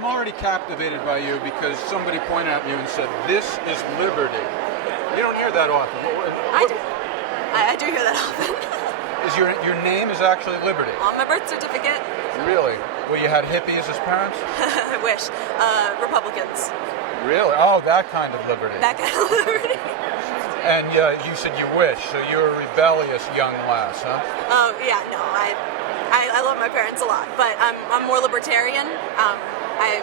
I'm already captivated by you because somebody pointed at you and said, "This is liberty." You don't hear that often. I do. I do hear that often. Is your name is actually Liberty? On my birth certificate. Really? Well, you had hippies as parents? I wish. Republicans. Really? Oh, that kind of liberty. That kind of liberty. And you said you wish, so you're a rebellious young lass, huh? Oh yeah, no, I love my parents a lot, but I'm more libertarian. I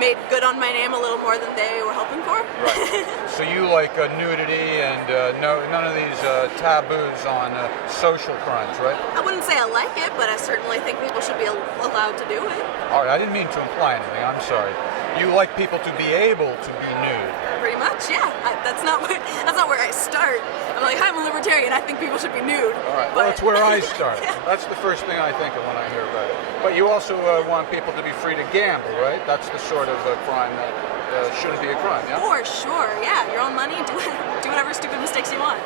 made good on my name a little more than they were hoping for. Right. So you like nudity and none of these taboos on social crimes, right? I wouldn't say I like it, but I certainly think people should be allowed to do it. All right, I didn't mean to imply anything. I'm sorry. You like people to be able to be nude. Pretty much, yeah. That's not where I start. I'm like, I'm a libertarian. I think people should be nude. All right. Well, that's where I start. Yeah. That's the first thing I think of when I hear about it. But you also want people to be free to gamble, right? That's the sort of crime that shouldn't be a crime, yeah? For sure, yeah. Your own money, do whatever stupid mistakes you want.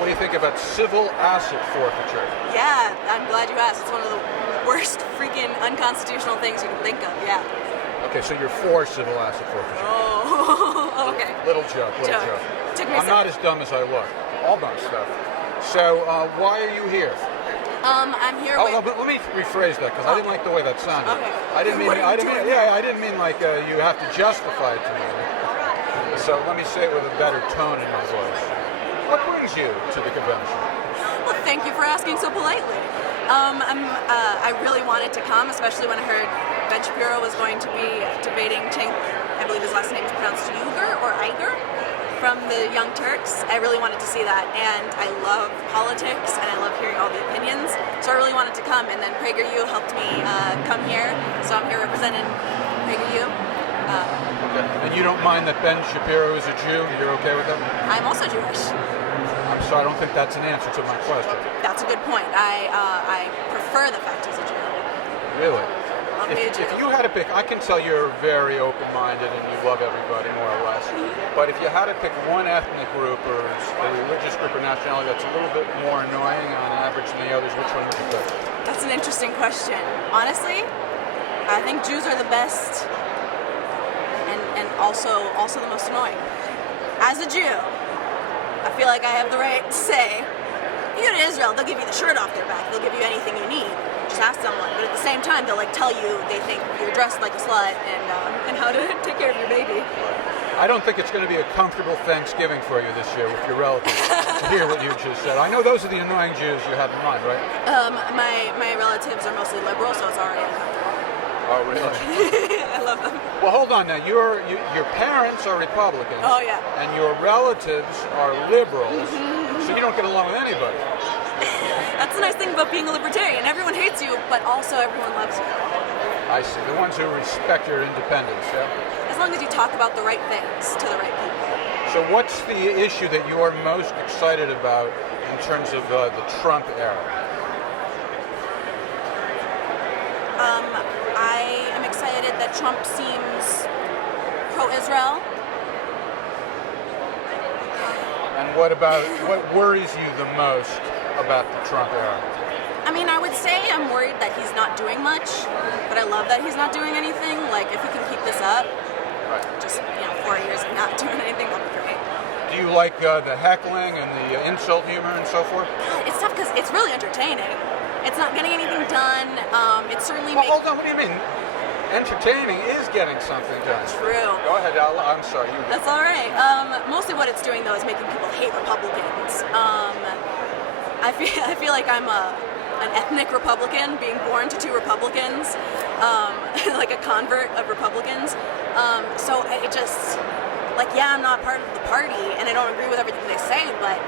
What do you think about civil asset forfeiture? Yeah, I'm glad you asked. It's one of the worst freaking unconstitutional things you can think of, yeah. Okay, so you're for civil asset forfeiture. Oh, okay. Little joke. I'm not as dumb as I look. All dumb stuff. So, why are you here? I'm here. Let me rephrase that because I didn't like the way that sounded. Okay. I didn't mean like you have to justify it to me. So let me say it with a better tone in my voice. What brings you to the convention? Well, thank you for asking so politely. I really wanted to come, especially when I heard Ben Shapiro was going to be debating Cenk, I believe his last name is pronounced Uyghur, from the Young Turks. I really wanted to see that, and I love politics, and I love hearing all the opinions, so I really wanted to come, and then PragerU helped me come here, so I'm here representing PragerU. Okay. And you don't mind that Ben Shapiro is a Jew? You're okay with that? I'm also Jewish. I'm sorry, I don't think that's an answer to my question. That's a good point. I prefer the fact he's a Jew. Really? If you had to pick, I can tell you're very open-minded and you love everybody more or less, but if you had to pick one ethnic group or a religious group or nationality that's a little bit more annoying on average than the others, which one would you pick? That's an interesting question. Honestly, I think Jews are the best and also the most annoying. As a Jew, I feel like I have the right to say, you go to Israel, they'll give you the shirt off their back, they'll give you anything you need. Just ask someone, but at the same time, they'll tell you they think you're dressed like a slut and how to take care of your baby. I don't think it's going to be a comfortable Thanksgiving for you this year with your relatives. To hear what you just said. I know those are the annoying Jews you have in mind, right? My relatives are mostly liberal, so it's already uncomfortable. Oh, really? I love them. Well, hold on now. Your parents are Republicans. Oh, yeah. And your relatives are liberals, so you don't get along with anybody. That's the nice thing about being a libertarian. Everyone hates you, but also everyone loves you. I see. The ones who respect your independence, yeah? As long as you talk about the right things to the right people. So what's the issue that you're most excited about in terms of the Trump era? I am excited that Trump seems pro-Israel. And what worries you the most about the Trump era? I mean, I would say I'm worried that he's not doing much, but I love that he's not doing anything. Like, if he can keep this up, right. Just 4 years of not doing anything, that'd be great. Do you like the heckling and the insult humor and so forth? God, it's tough because it's really entertaining. It's not getting anything done. It certainly makes... Hold on, what do you mean? Entertaining is getting something done. True. Go ahead, I'm sorry. That's all right. Mostly what it's doing, though, is making people hate Republicans. I feel like I'm an ethnic Republican, being born to two Republicans, like a convert of Republicans. So it just, I'm not part of the party, and I don't agree with everything they say, but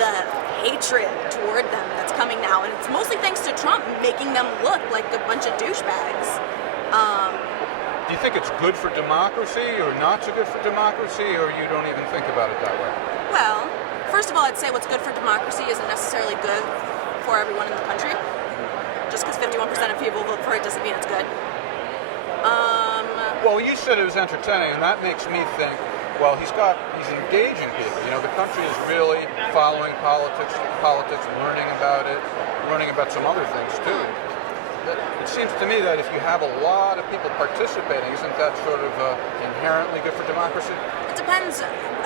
the hatred toward them that's coming now, and it's mostly thanks to Trump making them look like a bunch of douchebags. Do you think it's good for democracy or not so good for democracy, or you don't even think about it that way? Well, first of all, I'd say what's good for democracy isn't necessarily good for everyone in the country. Just because 51% of people vote for it doesn't mean it's good. Well, you said it was entertaining, and that makes me think, well, he's engaging people. The country is really following politics, learning about it, learning about some other things too. it seems to me that if you have a lot of people participating, isn't that sort of inherently good for democracy? It depends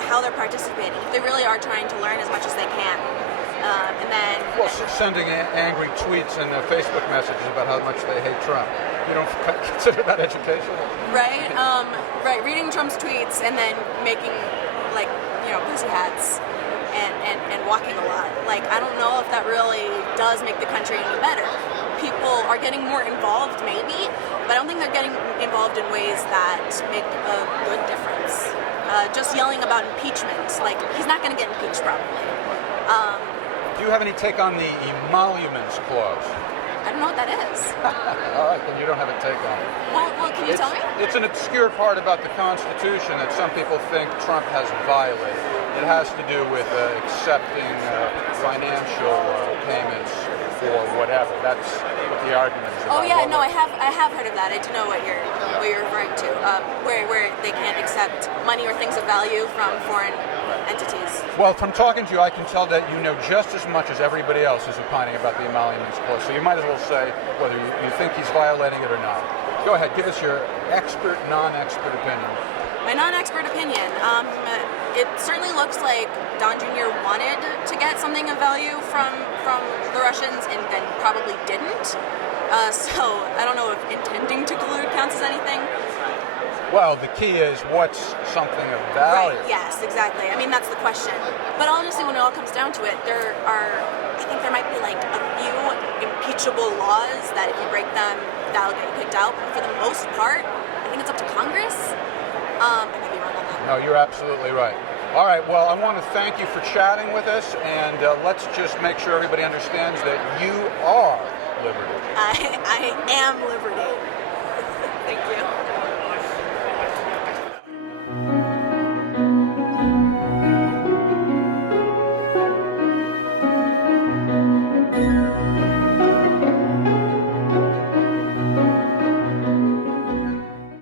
how they're participating. If they really are trying to learn as much as they can, and then sending angry tweets and Facebook messages about how much they hate Trump. You don't consider that educational? Right, right. Reading Trump's tweets and then making pussy hats and walking a lot. Like, I don't know if that really does make the country any better. People are getting more involved, maybe, but I don't think they're getting involved in ways that make a good difference. Just yelling about impeachment, like, he's not going to get impeached probably. Do you have any take on the emoluments clause? I don't know what that is. All right, then you don't have a take on it. Well, can you tell me? It's an obscure part about the Constitution that some people think Trump has violated. It has to do with accepting financial payments for whatever. That's what the argument is about. Oh yeah, no, I have heard of that. I do know what you're referring to, where they can't accept money or things of value from foreign entities. Well, from talking to you, I can tell that you know just as much as everybody else is opining about the emoluments clause. So you might as well say whether you think he's violating it or not. Go ahead, give us your expert, non-expert opinion. My non-expert opinion. It certainly looks like Don Jr. wanted to get something of value from the Russians and then probably didn't. So I don't know if intending to collude counts as anything. Well, the key is what's something of value. Right, yes, exactly. I mean, that's the question. But honestly, when it all comes down to it, I think there might be like a few impeachable laws that if you break them, that'll get you kicked out. But for the most part, I think it's up to Congress. I might be wrong on that. No, you're absolutely right. All right, well, I want to thank you for chatting with us, and let's just make sure everybody understands that you are liberty. I am liberty.